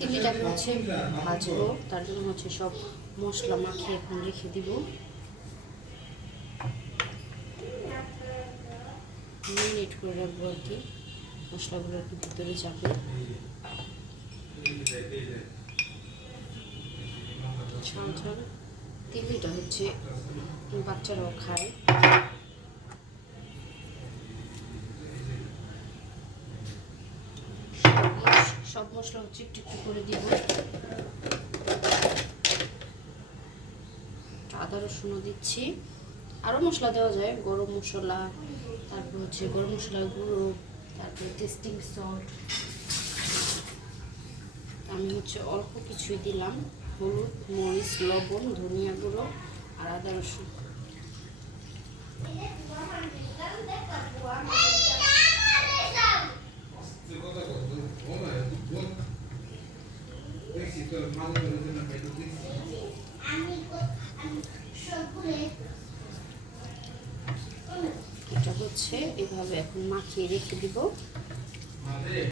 তিনটাকে হচ্ছে ভাজবো, তার জন্য হচ্ছে সব মশলা মাখিয়ে এখন রেখে দিব। মিনিট করে রাখবো আর কি, মশলাগুলো আর কি ভিতরে যাবে। ঝাল তিলিটা হচ্ছে বাচ্চারাও খায়। সব মশলা হচ্ছে একটু একটু করে দিব। আদা রসুনও দিচ্ছি, আরও মশলা দেওয়া যায়, গরম মশলা, তারপর হচ্ছে গরম মশলার গুঁড়ো, তারপরে টেস্টিং সল্ট। আমি হচ্ছে অল্প কিছুই দিলাম, হলুদ, মরিচ, লবণ, ধনিয়া গুঁড়ো আর আদা রসুন। এটা হচ্ছে এভাবে এখন মাখিয়ে রেখে দিব।